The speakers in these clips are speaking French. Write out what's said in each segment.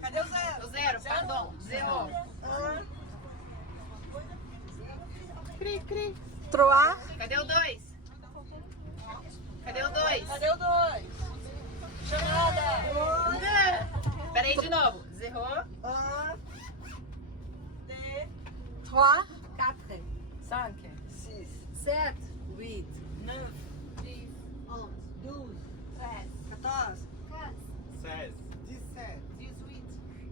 Cadê o zero? O zero, pardon. Zero. Cri, cri. Trois. Cadê o 2? Cadê o 2? Cadê o 2? Chamada. Peraí, de novo. Zero. 3, 4. 5, 6, 7. 8, 9, 10. 11, 12, 13. 14, 16. 17, 18.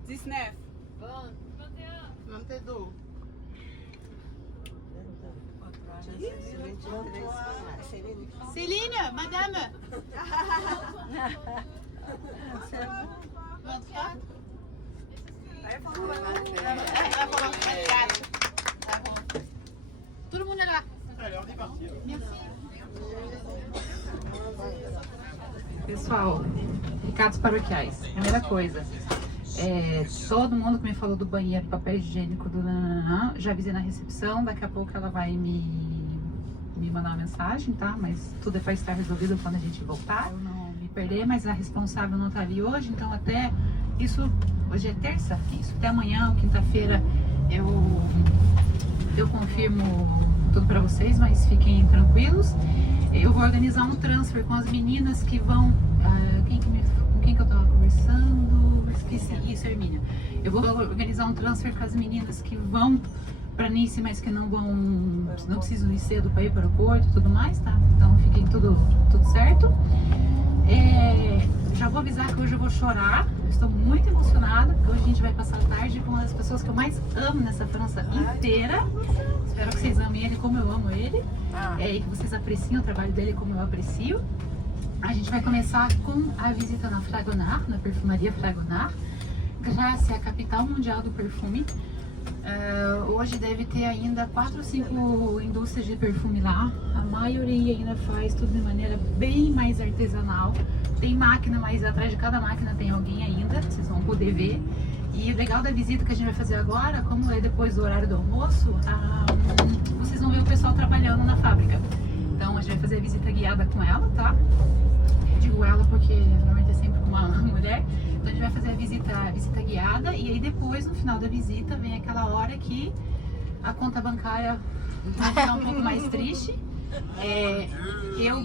19. 22. Céline, madame. 24. Ela falou 24. Tá bom. Todo mundo é lá. Allez, on est parti. Pessoal, recados paroquiais. Primeira coisa, todo mundo que me falou do banheiro, papel higiênico, do nananã, já avisei na recepção. Daqui a pouco ela vai me mandar uma mensagem, tá? Mas tudo vai estar resolvido quando a gente voltar. Eu não me perder, mas a responsável não tá ali hoje, então até isso, hoje é terça, isso até amanhã, quinta-feira, eu confirmo tudo pra vocês, mas fiquem tranquilos. Eu vou organizar um transfer com as meninas que vão. Com quem que eu tava conversando? Esqueci. Isso, Hermínia. Eu vou organizar um transfer com as meninas que vão pra Nice, mas que não vão. Não precisam ir cedo pra ir para o aeroporto e tudo mais, tá? Então fiquem tudo certo. Já vou avisar que hoje eu vou chorar. Estou muito emocionada, porque hoje a gente vai passar a tarde com uma das pessoas que eu mais amo nessa França inteira. Espero que vocês amem ele como eu amo ele. E que vocês apreciem o trabalho dele como eu aprecio. A gente vai começar com a visita na Fragonard, na perfumaria Fragonard. Graça é a capital mundial do perfume. Hoje deve ter ainda 4 ou 5 indústrias de perfume lá. A maioria ainda faz tudo de maneira bem mais artesanal. Tem máquina, mas atrás de cada máquina tem alguém ainda, vocês vão poder ver. E o legal da visita que a gente vai fazer agora, como é depois do horário do almoço, vocês vão ver o pessoal trabalhando na fábrica. Então a gente vai fazer a visita guiada com ela, tá? Eu digo ela porque normalmente é sempre com uma mulher. Então a gente vai fazer a visita guiada e aí depois, no final da visita, vem aquela hora que a conta bancária vai ficar um pouco mais triste.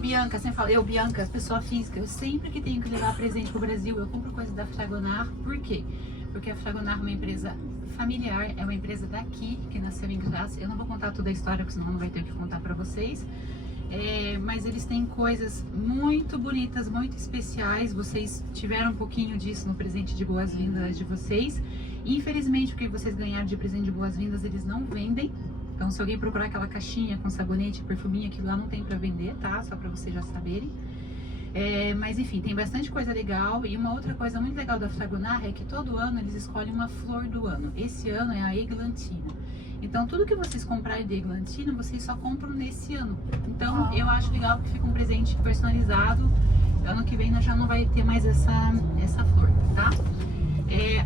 Bianca, sempre falo, Bianca, pessoa física, eu sempre que tenho que levar presente pro Brasil, eu compro coisa da Fragonard. Por quê? Porque a Fragonard é uma empresa familiar, é uma empresa daqui, que nasceu em Grasse. Eu não vou contar toda a história, porque senão não vai ter o que contar pra vocês. Mas eles têm coisas muito bonitas, muito especiais. Vocês tiveram um pouquinho disso no presente de boas-vindas de vocês. Infelizmente, o que vocês ganharam de presente de boas-vindas, eles não vendem. Então, se alguém procurar aquela caixinha com sabonete, perfuminho, aquilo lá não tem pra vender, tá? Só pra vocês já saberem. Mas enfim, tem bastante coisa legal. E uma outra coisa muito legal da Fragonard é que todo ano eles escolhem uma flor do ano. Esse ano é a eglantina. Então, tudo que vocês comprarem de eglantina, vocês só compram nesse ano. Então, eu acho legal porque fica um presente personalizado. Ano que vem já não vai ter mais essa flor, tá?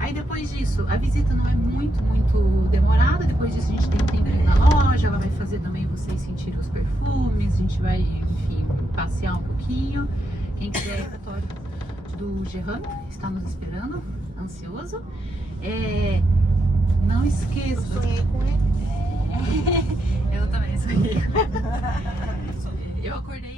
Aí depois disso, a visita não é muito demorada. Depois disso a gente tem um tempo na loja, ela vai fazer também vocês sentirem os perfumes, a gente vai, enfim, passear um pouquinho. Quem quiser relatório do Gerran está nos esperando, ansioso. Não esqueça. Eu sonhei com ele. Eu também sonhei. Eu acordei.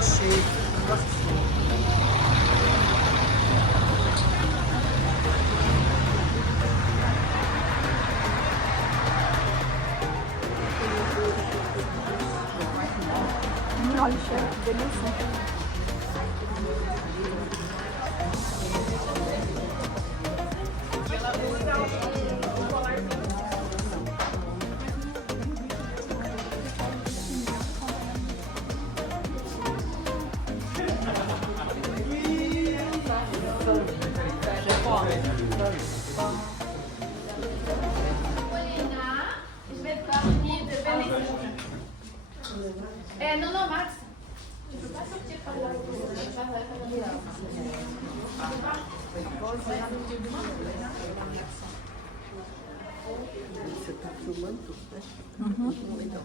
cheio. Negócio cheio. Olha o cheiro, que delícia. Non, Max. Je ne peux pas sortir par là. Você está filmando tudo, né?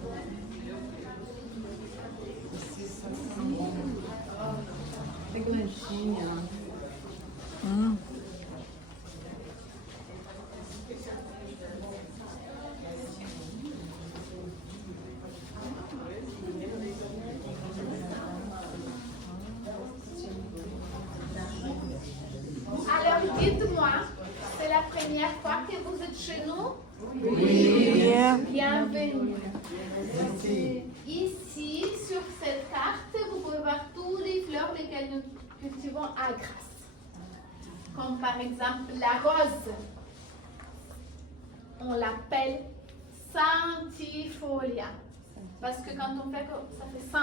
Tem lanchinha. Alors, dites-moi, c'est la première fois que vous êtes chez nous? Oui. Bienvenue. Ici, sur cette carte, vous pouvez voir tous les fleurs lesquelles nous cultivons à Grasse. Comme par exemple la rose. On l'appelle centifolia. Parce que quand on fait comme ça fait 100.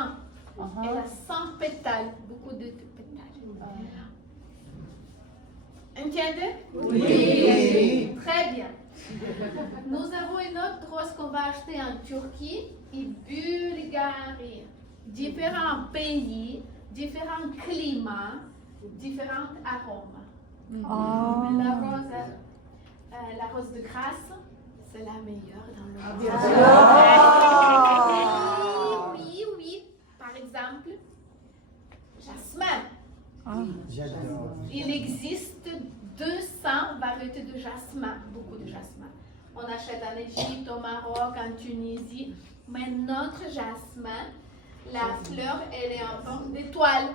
Elle a 100 pétales, beaucoup de pétales. Entendez? Oui. Très bien. Nous avons une autre rose qu'on va acheter en Turquie et Bulgarie. Différents pays, différents climats, différents arômes. Mais la rose de Grasse, c'est la meilleure dans le monde. Oui, oui. Par exemple, jasmin. J'adore. Il existe 200 variétés de jasmin, beaucoup de jasmin. On achète en Égypte, au Maroc, en Tunisie. Mais notre jasmin, la fleur, elle est en forme d'étoile.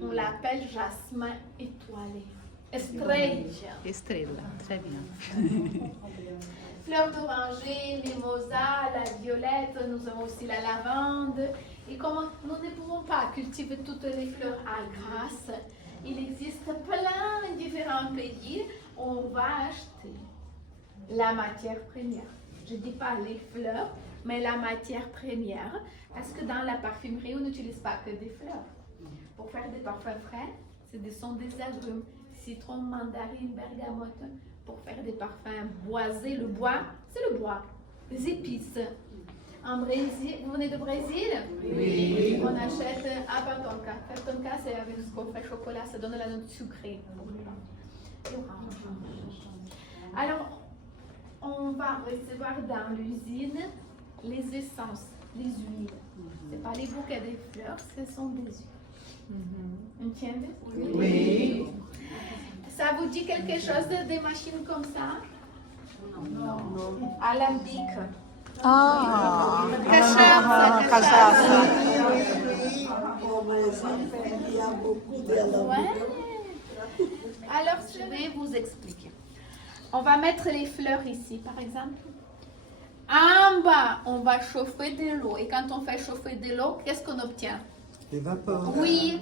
On l'appelle jasmin étoilé. Estrella. Estrela, très bien. Fleurs d'oranger, mimosa, la violette, nous avons aussi la lavande. Et comme nous ne pouvons pas cultiver toutes les fleurs à Grasse, il existe plein de différents pays. On va acheter la matière première. Je ne dis pas les fleurs, mais la matière première. Parce que dans la parfumerie, on n'utilise pas que des fleurs. Pour faire des parfums frais, ce sont des agrumes. Citron, mandarine, bergamote. Pour faire des parfums boisés, le bois, c'est le bois. Les épices. En Brésil, vous venez de Brésil? Oui. On achète abatonka. Abatonka, c'est avec ce qu'on fait chocolat, ça donne la note sucrée. Alors, on va recevoir dans l'usine les essences, les huiles. Ce n'est pas les bouquets des fleurs, ce sont des huiles. Entendez? Oui. Ça vous dit quelque chose des machines comme ça? Non. Alambic. Ah, Cachaça. Au Brésil, il y a beaucoup de Ouais. Alors, je vais vous expliquer. On va mettre les fleurs ici, par exemple. En bas, on va chauffer de l'eau. Et quand on fait chauffer de l'eau, qu'est-ce qu'on obtient? Les vapeurs. Oui,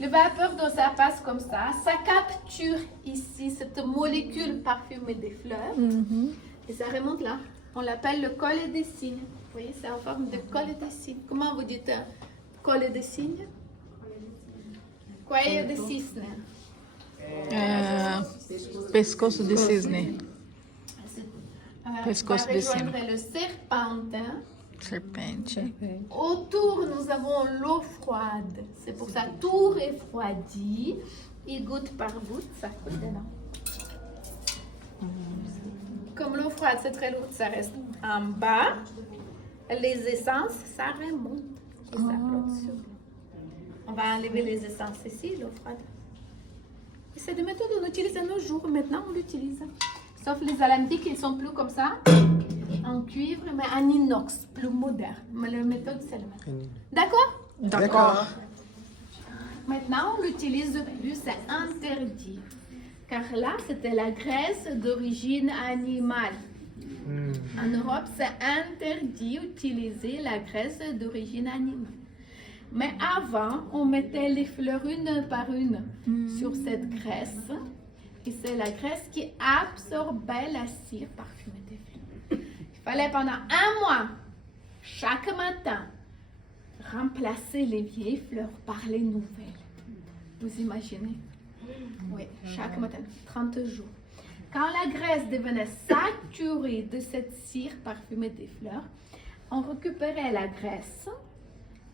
le vapeur d'eau, ça passe comme ça. Ça capture ici cette molécule parfumée des fleurs. Et ça remonte là. On l'appelle le col des cygnes. Vous voyez, c'est en forme de col des cygnes. Comment vous dites col des cygnes? Cuello de cisne. Pescoço de cisne. Pescoço va de cisne. rejoindre le serpentin. Serpente. Autour, nous avons l'eau froide. C'est pour ça tout refroidi. Et goutte par goutte, ça coule dedans. Comme l'eau froide, c'est très lourd, ça reste en bas. Les essences, ça remonte. Et ça flotte sur l'eau. On va enlever les essences ici, l'eau froide. Et c'est des méthodes qu'on utilise à nos jours. Maintenant, on l'utilise. Sauf les alambics, ils sont plus comme ça, en cuivre, mais en inox, plus moderne. Mais la méthode, c'est la même. D'accord? D'accord. Maintenant, on l'utilise plus, c'est interdit. Car là, c'était la graisse d'origine animale. En Europe, c'est interdit d'utiliser la graisse d'origine animale. Mais avant, on mettait les fleurs une par une sur cette graisse. Et c'est la graisse qui absorbait la cire parfumée des fleurs. Il fallait pendant 1 mois, chaque matin, remplacer les vieilles fleurs par les nouvelles. Vous imaginez? Oui, chaque matin, 30 jours. Quand la graisse devenait saturée de cette cire parfumée des fleurs, on récupérait la graisse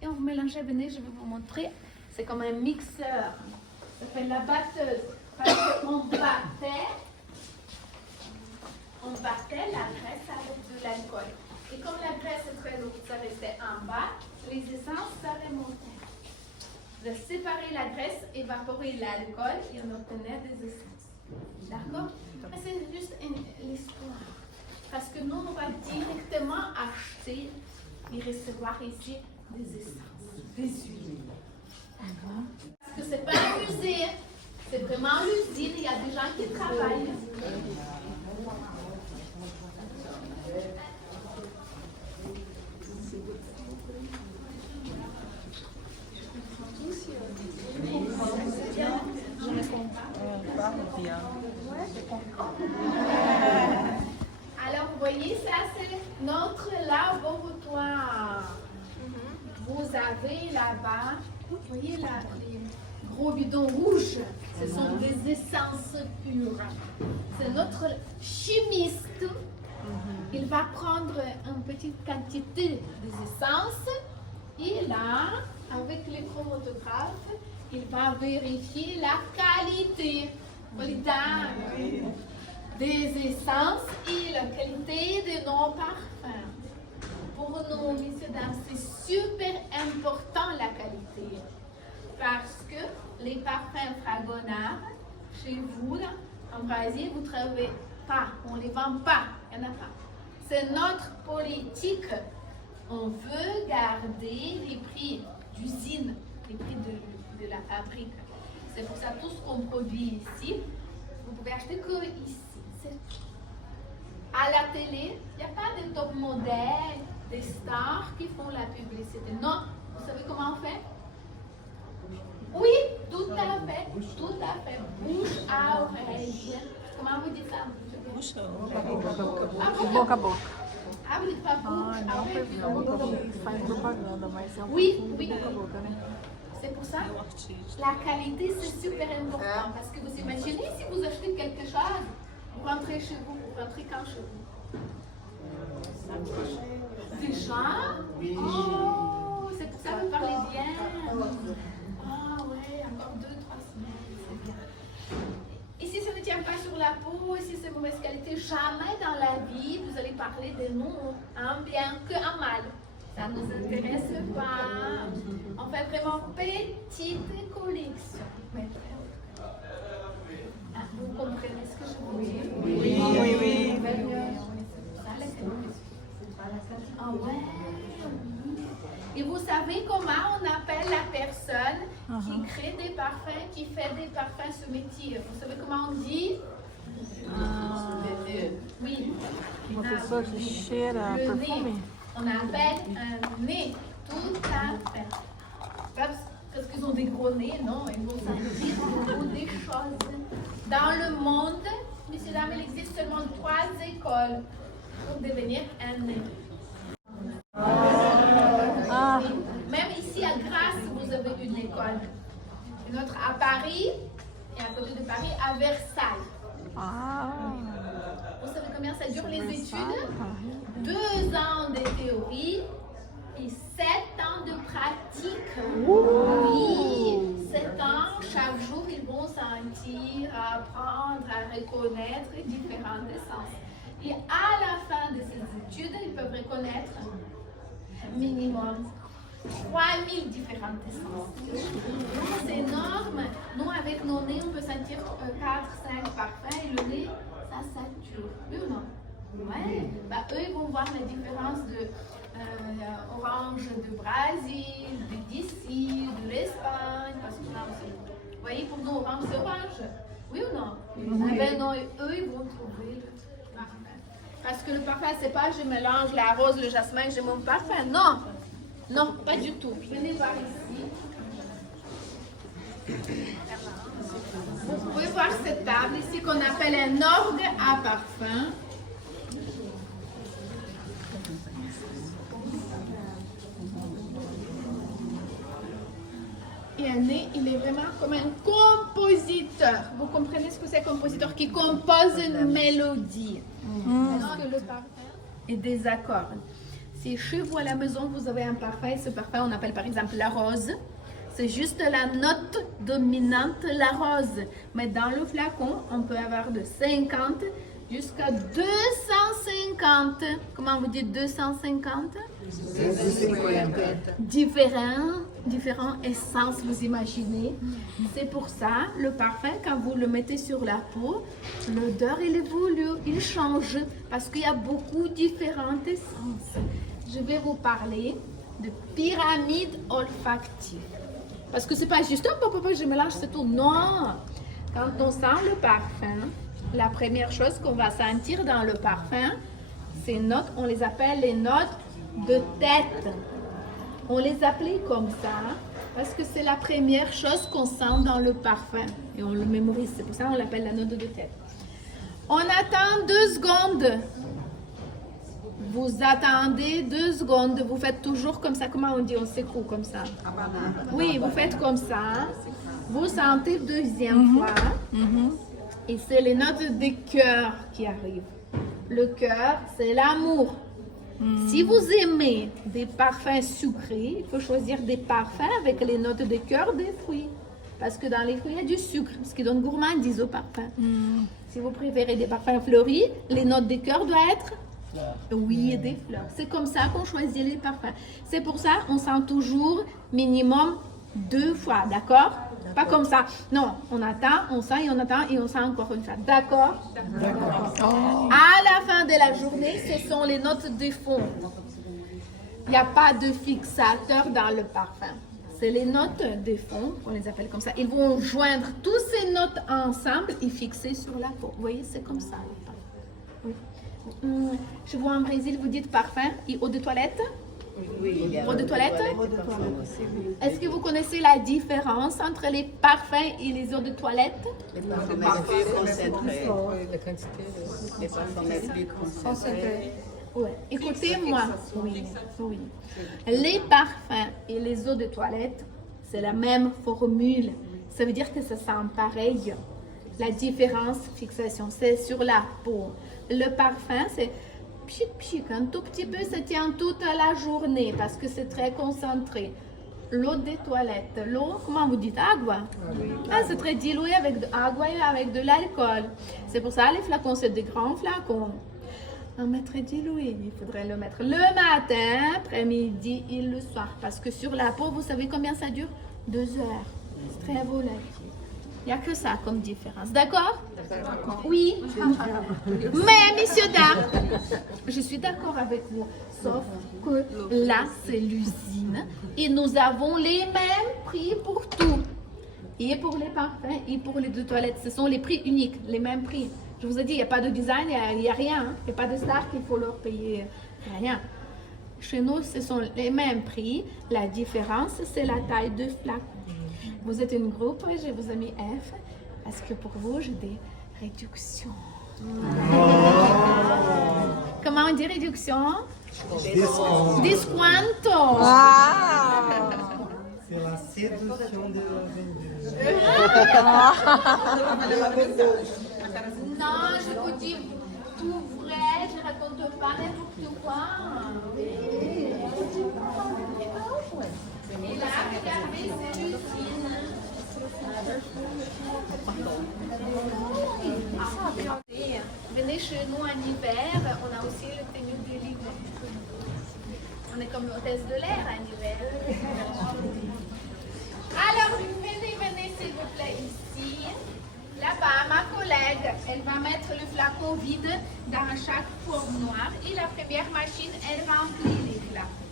et on mélangeait. Venez, je vais vous montrer. C'est comme un mixeur. Ça s'appelle la batteuse. Parce qu'on battait la graisse avec de l'alcool. Et comme la graisse est très lourde, ça restait en bas, les essences, ça remontait. De séparer la graisse, évaporer l'alcool et on obtenait des essences. D'accord? Mais c'est juste l'histoire. Parce que nous, on va directement acheter et recevoir ici des essences, des huiles. D'accord? Parce que c'est pas un musée, c'est vraiment l'usine, il y a des gens qui travaillent. Alors, vous voyez, ça c'est notre laboratoire. Vous avez là-bas, vous voyez là, les gros bidons rouges, ce sont des essences pures. C'est notre chimiste. Il va prendre une petite quantité des essences et là, avec les chromatographes, il va vérifier la qualité des essences et la qualité de nos parfums. Pour nous, messieurs, dames, c'est super important la qualité. Parce que les parfums Fragonard, chez vous, là, en Brésil, vous ne trouvez pas, on ne les vend pas, il n'y en a pas. C'est notre politique. On veut garder les prix d'usine, les prix de la fabrique. C'est pour ça tout ce qu'on produit ici, vous pouvez acheter que ici. À la télé, il n'y a pas de top modèles, des stars qui font la publicité. Non, vous savez comment on fait? Oui, tout à fait, tout à fait. Bouche à oreille. Comment vous dites ça? Bouche Boca a boca. Ah, vous dites pas bouche à oreille? Não, boca a boca faz propaganda, mas é Oui, oui. boca a boca, né? C'est pour ça, la qualité c'est super important. Parce que vous imaginez si vous achetez quelque chose, vous rentrez chez vous, vous rentrez quand chez vous? Déjà? Oh, c'est pour ça que vous parlez bien. Ah ouais, encore 2-3 semaines, c'est bien. Et si ça ne tient pas sur la peau, et si c'est mauvaise qualité, jamais dans la vie vous allez parler de nous un bien qu'un mal. Ça ne nous intéresse pas. On fait vraiment petite collection. Ah, vous comprenez ce que je veux dire? Oui. Ah ouais. Et vous savez comment on appelle la personne qui crée des parfums, qui fait des parfums ce métier? Vous savez comment on dit? Oui. Uma pessoa que cheira Le perfume. nez. On appelle un nez. Tout à fait. Parce qu'ils ont des gros nez, non? Ils vont sentir beaucoup de choses. Dans le monde, messieurs, dames, il existe seulement 3 écoles pour devenir un nez. Même ici à Grasse, vous avez une école. Une autre à Paris, et à côté de Paris, à Versailles. Ah, Vous savez combien ça dure les études? 2 ans de théorie et 7 ans de pratique. Oui, 7 ans, chaque jour ils vont sentir, apprendre à reconnaître différentes essences. Et à la fin de ces études, ils peuvent reconnaître minimum 3000 différentes essences. C'est énorme. Nous, avec nos nez, on peut sentir 4-5 parfums et le nez, ça sature. Oui ou non? Ouais. Bah, eux, ils vont voir la différence de orange de Brésil, d'ici, de l'Espagne, parce qu'on a voyez, pour nos oranges, c'est orange. Oui ou non? Eh ben non, eux, ils vont trouver le parfum. Parce que le parfum, c'est pas je mélange la rose, le jasmin, j'ai mon parfum. Non, non, pas du tout. Venez voir ici. Vous pouvez voir cette table ici qu'on appelle un orgue à parfum. Et Anné, il est vraiment comme un compositeur. Vous comprenez ce que c'est un compositeur qui compose une mélodie. Parce que le parfum est des accords. Si chez vous à la maison, vous avez un parfum, ce parfum, on appelle par exemple la rose. C'est juste la note dominante, la rose. Mais dans le flacon, on peut avoir de 50 jusqu'à 250. Comment vous dites 250? Différents essences, vous imaginez. C'est pour ça, le parfum, quand vous le mettez sur la peau, l'odeur, il évolue, il change, parce qu'il y a beaucoup de différentes essences. Je vais vous parler de pyramide olfactive. Parce que c'est pas juste, oh, papa, je mélange, c'est tout. Non! Quand on sent le parfum, la première chose qu'on va sentir dans le parfum, ces notes, on les appelle les notes de tête. On les appelait comme ça parce que c'est la première chose qu'on sent dans le parfum. Et on le mémorise, c'est pour ça qu'on l'appelle la note de tête. On attend 2 secondes. Vous attendez 2 secondes. Vous faites toujours comme ça. Comment on dit? On secoue comme ça. Oui, vous faites comme ça. Vous sentez deuxième fois. Et c'est les notes de cœur qui arrivent. Le cœur, c'est l'amour. Si vous aimez des parfums sucrés, il faut choisir des parfums avec les notes de cœur des fruits. Parce que dans les fruits, il y a du sucre, ce qui donne gourmandise au parfum. Si vous préférez des parfums fleuris, les notes de cœur doivent être oui, des fleurs. C'est comme ça qu'on choisit les parfums. C'est pour ça qu'on sent toujours minimum 2 fois, d'accord? Pas comme ça. Non, on attend, on sent et on attend et on sent encore une fois. D'accord? D'accord. À la fin de la journée, ce sont les notes de fond. Il n'y a pas de fixateur dans le parfum. C'est les notes de fond, on les appelle comme ça. Ils vont joindre toutes ces notes ensemble et fixer sur la peau. Vous voyez, c'est comme ça. Oui. Je vois en Brésil, vous dites parfum et eau de toilette? Oui. Eau de toilette? Est-ce que vous connaissez la différence entre les parfums et les eaux de toilette? Les parfums concentrés. La quantité des parfums plus concentrés. Ouais. Écoutez-moi. Oui. Les parfums et les eaux de toilette, c'est la même formule. Ça veut dire que ça sent pareil. La différence, fixation, c'est sur la peau. Le parfum, c'est pic, un tout petit peu, ça tient toute la journée parce que c'est très concentré. L'eau des toilettes, l'eau, comment vous dites, agua? Ah, c'est très dilué avec de agua et avec de l'alcool. C'est pour ça les flacons, c'est des grands flacons. Un mètre dilué, il faudrait le mettre le matin, après-midi et le soir. Parce que sur la peau, vous savez combien ça dure? 2 heures. C'est très volatile. Il n'y a que ça comme différence. D'accord? Oui. Mais, messieurs, dames, je suis d'accord avec vous. Sauf que là, c'est l'usine. Et nous avons les mêmes prix pour tout. Et pour les parfums et pour les 2 toilettes. Ce sont les prix uniques, les mêmes prix. Je vous ai dit, il n'y a pas de design, il n'y a rien. Il n'y a pas de star qu'il faut leur payer. Rien. Chez nous, ce sont les mêmes prix. La différence, c'est la taille de flacon. Vous êtes un groupe, je vous ai mis F, parce que pour vous, j'ai des réductions. Comment on dit réduction? Disquanto. C'est la séduction de la vendeuse. Non, je vous dis tout vrai, je raconte pas n'importe quoi. Et là, regardez, c'est l'usine. Venez chez nous en hiver, on a aussi le tenue de l'hiver. On est comme l'hôtesse de l'air en hiver. Alors, venez s'il vous plaît ici. Là-bas, ma collègue, elle va mettre le flacon vide dans chaque forme noire et la première machine, elle remplit les flacons.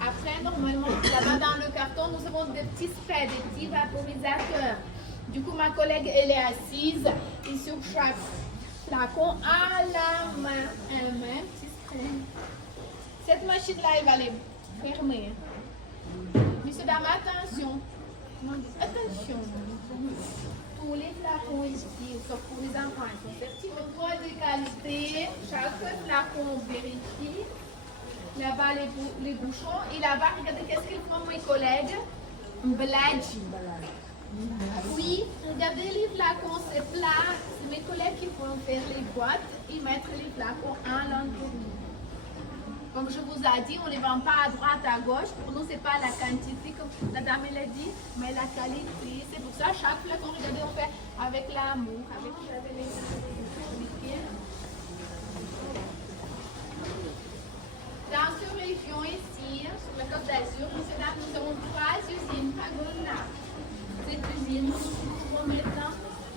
Après, normalement, là-bas dans le carton, nous avons des petits sprays, des petits vaporisateurs. Du coup, ma collègue, elle est assise et sur chaque flacon à la main, petit spray. Cette machine-là, elle va les fermer. Messieurs, dames, attention. Attention. Tous les flacons ici, sauf pour les enfants, ils sont certifiés de qualité. Chaque flacon vérifie. Là-bas, les bouchons. Et là-bas, regardez qu'est-ce qu'ils font, mes collègues. Emballage. Oui, regardez les flacons, c'est plat. C'est mes collègues qui vont faire les boîtes et mettre les flacons à l'intérieur. Comme je vous ai dit, on ne les vend pas à droite, à gauche. Pour nous, ce n'est pas la quantité, comme la dame l'a dit, mais la qualité. C'est pour ça, chaque flacon, regardez, on fait avec l'amour, avec les Dans cette région ici, sur la Côte d'Azur, nous avons 3 usines Fragonard. Cette usine se trouve maintenant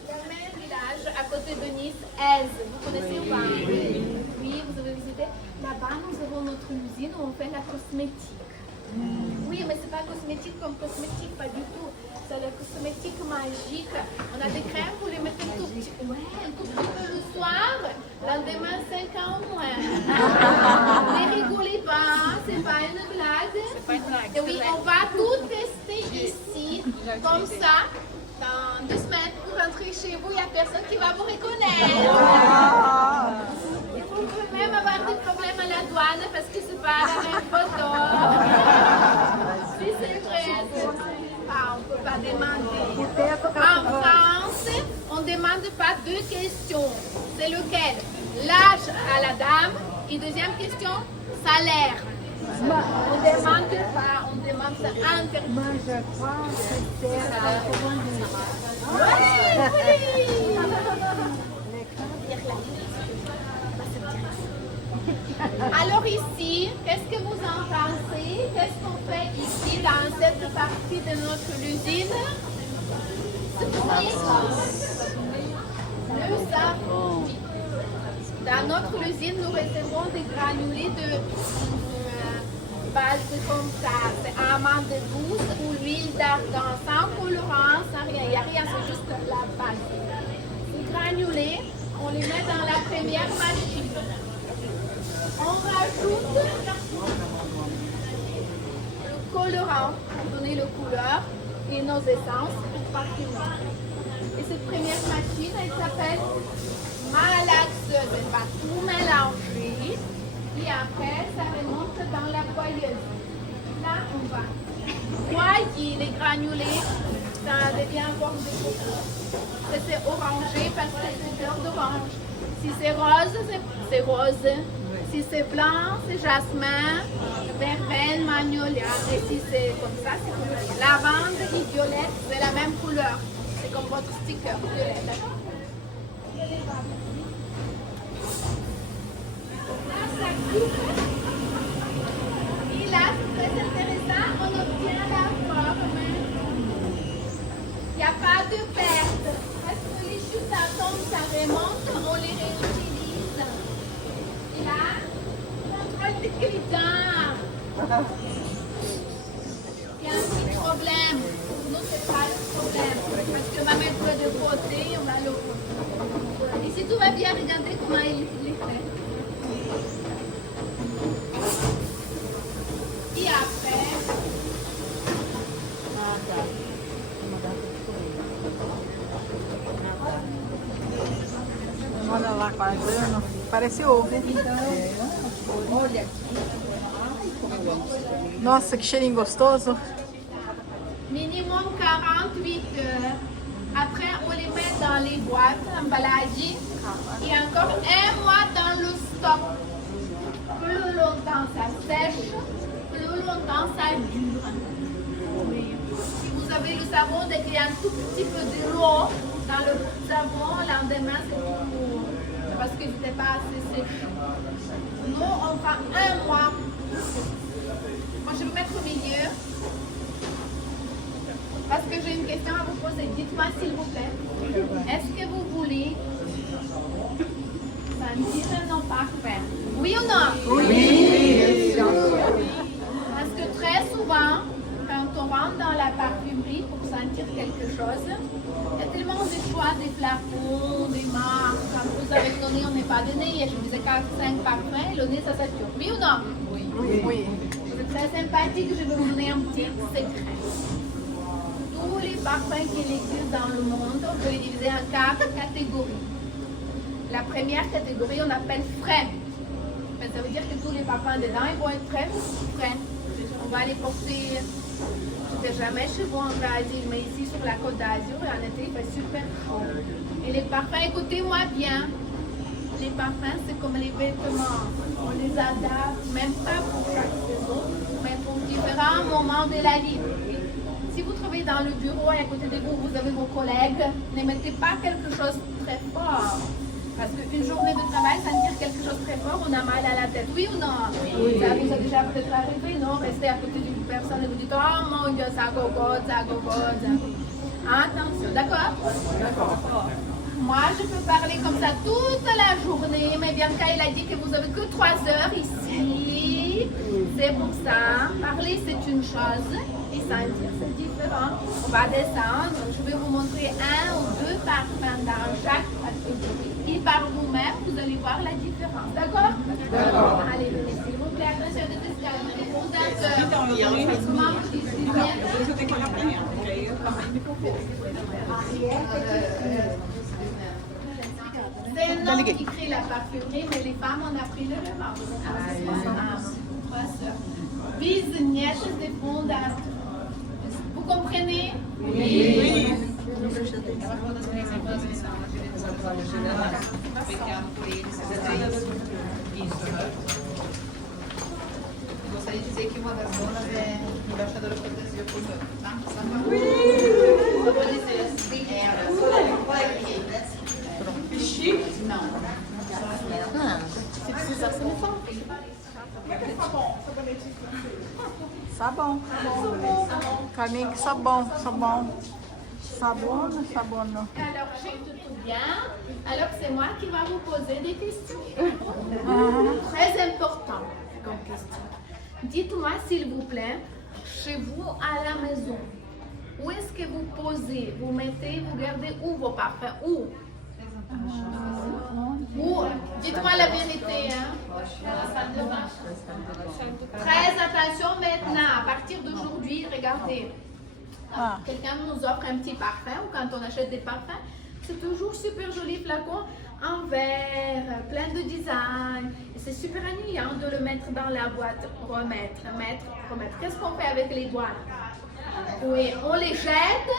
dans le même village à côté de Nice, Aise. Vous connaissez ou pas? Oui, vous avez visité. Là-bas, nous avons notre usine où on fait la cosmétique. Oui, mais ce n'est pas cosmétique comme cosmétique, pas du tout. C'est la cosmétique magique. On a des crèmes, vous les mettez tout petit peu. Ouais, un tout petit peu le soir, le lendemain 5 ans au moins. Ne rigolez pas, c'est pas une blague. C'est pas une blague. Et oui, on va tout tester ici, comme ça. Dans 2 semaines, vous rentrez chez vous, il n'y a personne qui va vous reconnaître. Et vous pouvez même avoir des problèmes à la douane parce que c'est pas la même photo. Si c'est vrai, c'est vrai. Ah, on ne peut pas demander. En France, on ne demande pas 2 questions. C'est lequel? L'âge à la dame et deuxième question, salaire. On ne demande pas, on demande ça interdit. Moi, je crois que c'est Alors ici, qu'est-ce que vous en pensez? Qu'est-ce qu'on fait ici dans cette partie de notre usine? Le savon. Dans notre usine, nous recevons des granulés de base comme ça. C'est amande douce ou l'huile d'argan, sans colorant, sans rien. Il n'y a rien, c'est juste la base. Ces granulés, on les met dans la première machine. On rajoute le colorant pour donner le couleur et nos essences pour parfumer. Et cette première machine, elle s'appelle malaxeuse. Elle va tout mélanger et après, ça remonte dans la poêleuse. Là, on va broyer les granulés. Ça devient en forme de coco. C'est orangé parce que c'est fleur d'orange. Si c'est rose, c'est rose. Si c'est blanc, c'est jasmin, verveine, magnolia. Et si c'est comme ça, c'est coloré. Lavande et violette, c'est la même couleur. C'est comme votre sticker violette. Là, ça coupe. Et là, c'est très intéressant. On obtient la forme. Il n'y a pas de perte. Parce que les chutes atomes, ça remonte, on les réutilise. Et là, contrôle de cuisson. Il y a un petit problème. Pour nous, c'est pas le problème. Parce qu'on va mettre de côté, on va le... Et si tout va bien, regardez comment il est fait. Et après... Olha lá, quadrando. Parece ovo. Nossa, que cheirinho gostoso. Minimum 48 heures. Après, on les met dans les boîtes, emballage. Et encore 1 mois dans le stock. Plus longtemps ça sèche, plus longtemps ça dure. Si vous avez le savon, dès qu'il y a un tout petit peu de l'eau dans le savon, le lendemain c'est tout. Parce que c'était pas assez sèche. Nous, on prend 1 mois. Moi, je vais me mettre au milieu. Parce que j'ai une question à vous poser. Dites-moi s'il vous plaît. Est-ce que vous voulez sentir nos parfums? Oui ou non? Oui! Parce que très souvent, quand on rentre dans la parfumerie pour sentir quelque chose, il y a choix des flacons, des marques. En plus, avec le nez, on n'est pas de nez. Je vous ai 4-5 parfums. Le nez, ça sature. Oui ou non? Oui. Vous êtes très sympathique. Je vais vous donner un petit secret. Tous les parfums qui existent dans le monde, on peut les diviser en 4 catégories. La première catégorie, on appelle frais. Mais ça veut dire que tous les parfums dedans, ils vont être très frais. On va les porter, je ne sais jamais chez vous en Brésil, mais ici sur la côte d'Azur, en été, il fait super chaud. Et les parfums, écoutez-moi bien, les parfums, c'est comme les vêtements. On les adapte, même pas pour chaque saison, mais pour différents moments de la vie. Si vous trouvez dans le bureau et à côté de vous, vous avez vos collègues, ne mettez pas quelque chose de très fort. Parce qu'une journée de travail, sentir quelque chose de très fort, on a mal à la tête. Oui ou non? Oui. Ça vous a déjà peut-être arrivé, non? Restez à côté d'une personne et vous dites, oh mon Dieu, ça gogote, ça gogote. Attention, d'accord? D'accord. Moi, je peux parler comme ça toute la journée, mais Bianca, elle a dit que vous avez que 3 heures ici. C'est pour ça. Parler, c'est une chose, et sentir, c'est différent. On va descendre. Je vais vous montrer 1 ou 2 parfums dans chaque catégorie. Et par vous-même, vous allez voir la différence. D'accord? D'accord. Allez, venez, s'il vous plaît. Attention de escaliers. C'est un homme qui crée la parfumerie, mais les femmes, on a pris le relais. 3 sœurs. Vignettes de fondation. Vous comprenez? Oui. Gostaria de dizer que uma das donas é embaixadora do Brasil por meu, tá? Só vou dizer assim, não. Se precisar, você me fala. Sabão. Caminho que sabão. Sabão. Alors, j'ai tout bien. Alors, c'est moi qui va vous poser des questions. Très important comme question. Dites-moi, s'il vous plaît, chez vous à la maison, où est-ce que vous posez, vous mettez, vous gardez où vos parfums? Où? Dites-moi la vérité. Hein? Très attention maintenant, à partir d'aujourd'hui, regardez. Quelqu'un nous offre un petit parfum ou quand on achète des parfums, c'est toujours super joli flacon en verre, plein de design. Et c'est super ennuyant de le mettre dans la boîte, remettre. Qu'est-ce qu'on fait avec les boîtes? Oui, on les jette.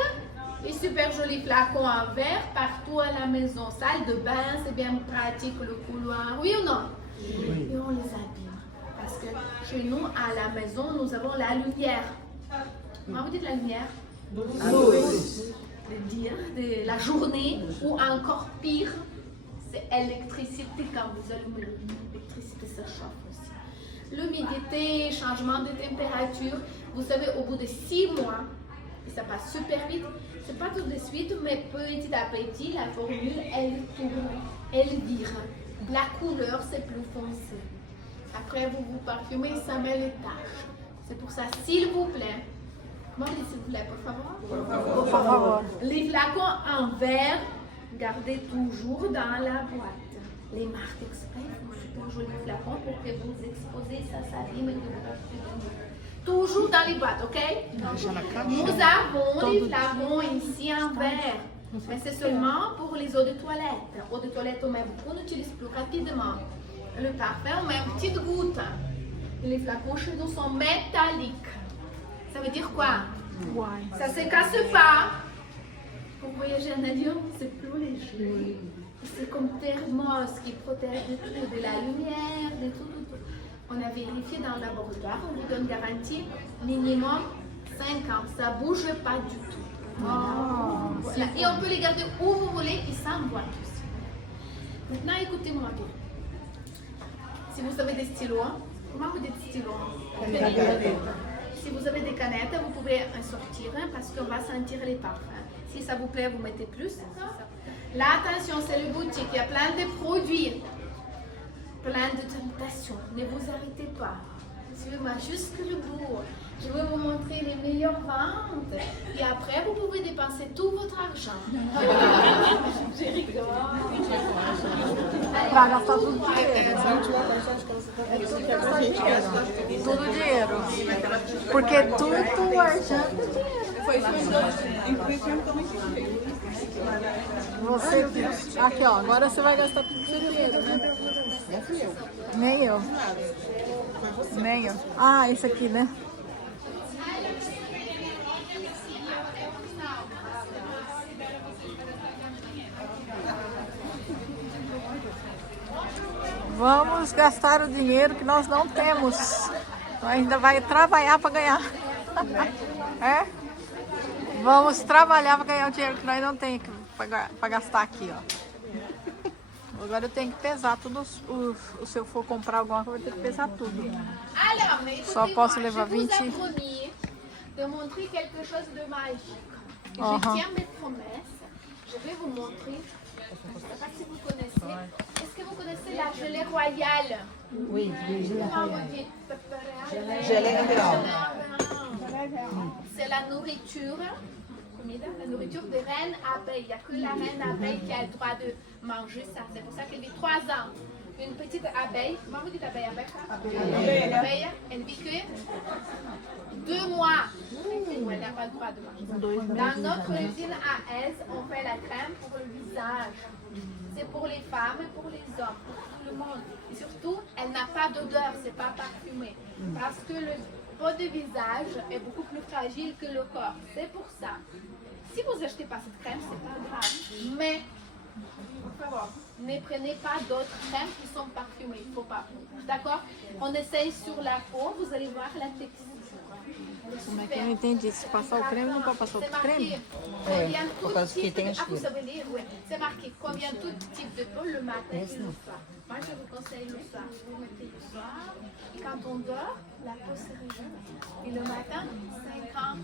Et super joli flacon en verre partout à la maison. Salle de bain, c'est bien pratique le couloir. Oui ou non? Oui. Et on les abîme. Parce que chez nous, à la maison, nous avons la lumière. Comment vous dites la lumière? De la journée ou encore pire, c'est l'électricité quand vous allumez l'électricité, ça chauffe aussi. L'humidité, changement de température, vous savez, au bout de 6 mois, et ça passe super vite, c'est pas tout de suite, mais petit à petit, la formule, elle tourne, elle vire. La couleur, c'est plus foncé. Après, vous vous parfumez, ça met les taches. C'est pour ça, s'il vous plaît, comment on dit s'il vous plaît, por favor? Les flacons en verre, gardez toujours dans la boîte. Les marques exprès font super jolis flacons pour que vous exposez, ça s'abîme et que vous parfumez. Toujours dans les boîtes, ok? Nous avons les flacons ici en verre, mais c'est seulement pour les eaux de toilette. Eau de toilette, on met beaucoup, on utilise plus rapidement. Le parfum, on met une petite goutte. Et les flacons chez nous sont métalliques. Ça veut dire quoi? Ça ne se casse pas. Pour voyager en avion, c'est plus léger. C'est comme thermos qui protège de la lumière, de tout. On a vérifié dans le laboratoire, on vous donne garantie minimum 5 ans. Ça ne bouge pas du tout. Voilà. Et on peut les garder où vous voulez et sans boîte aussi. Maintenant, écoutez-moi bien. Si vous avez des stylos, comment vous dites stylos? Si vous avez des canettes, vous pouvez en sortir parce qu'on va sentir les parfums. Si ça vous plaît, vous mettez plus. Là, attention, c'est le boutique. Il y a plein de produits. Plein de tentations. Ne vous arrêtez pas. Si suivez moi jusqu'au bout. Je vais vous montrer les meilleures ventes et après vous pouvez dépenser tout votre argent. Je rigole. Vai gastar tudo dinheiro. Tudo dinheiro. Porque tudo argenta dinheiro. Você, aqui ó, agora você vai gastar tudo seu dinheiro, né? Nem eu. Nem eu. Ah, esse aqui, né? Vamos gastar o dinheiro que nós não temos. Nós ainda vai trabalhar para ganhar. É? Vamos trabalhar para ganhar o dinheiro que nós não temos para gastar aqui, ó. Agora eu tenho que pesar tudo. Se eu for comprar alguma coisa, eu vou ter que pesar tudo. Alors, mais Só posso levar je vous 20. ai promis de montrer quelque chose de magique. Et Uh-huh. je tiens mes promesses. Je vais vous montrer. Je ne sais pas si vous connaissez. Est-ce que vous connaissez la gelée royale? Oui, Comment vous dites? Gelée royale. C'est la nourriture. La nourriture de reine abeille. Il n'y a que la reine abeille qui a le droit de manger ça. C'est pour ça qu'elle vit 3 ans. Une petite abeille, comment vous dites abeille? Abeille, elle vit que 2 mois. Où elle n'a pas le droit de manger. Dans notre usine à Aise, on fait la crème pour le visage. C'est pour les femmes et pour les hommes, pour tout le monde. Et surtout, elle n'a pas d'odeur, c'est pas parfumé. Parce que le peau de visage est beaucoup plus fragile que le corps. C'est pour ça. Si vous achetez pas cette crème, c'est pas grave. Mais, por favor, ne prenez pas d'autres crèmes qui sont parfumées. Il faut pas. D'accord? On essaye sur la peau, vous allez voir la texture. Como é que eu não entendi? Se passar o creme, não pode passar outro creme? por causa que tem vous savez lire, oui. C'est marqué combien tout type de peau le matin et le soir. Moi, je vous conseille le soir. Vous mettez le soir. Et quand on dort, la peau se réjouit. Et le matin, 5 ans.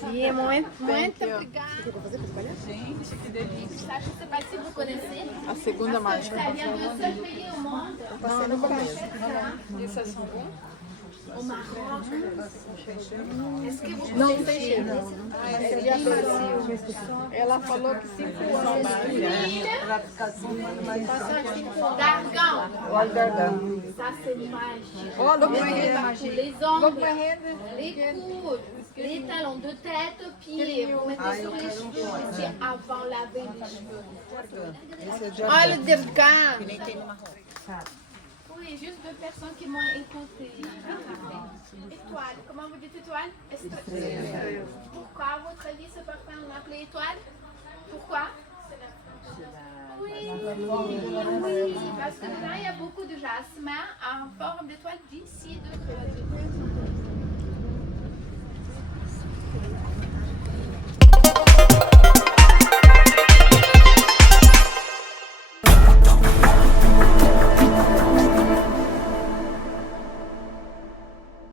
Sim, é muito Gente, que delícia. Ça, je ne sais pas si vous connaissez. A segunda mágica. Ça vient d'un seul pays au monde. Au Maroc. Est-ce que vous connaissez? Ela falou que 5 anos. D'argan. Óleo de argan. Ça, c'est magique. Ó, look Mettez my partout hand. les Look ongles, my hand. les coudes, les talons de tête, pieds. Vous mettez sur les cheveux aussi avant laver les cheveux. Olha o dergan. Oui, juste 2 personnes qui m'ont écouté. Étoile. Comment vous dites étoile? Pourquoi, à votre avis, ce parfum on l'appelait étoile? Pourquoi? Oui, parce que là, il y a beaucoup de jasmin en forme d'étoile d'ici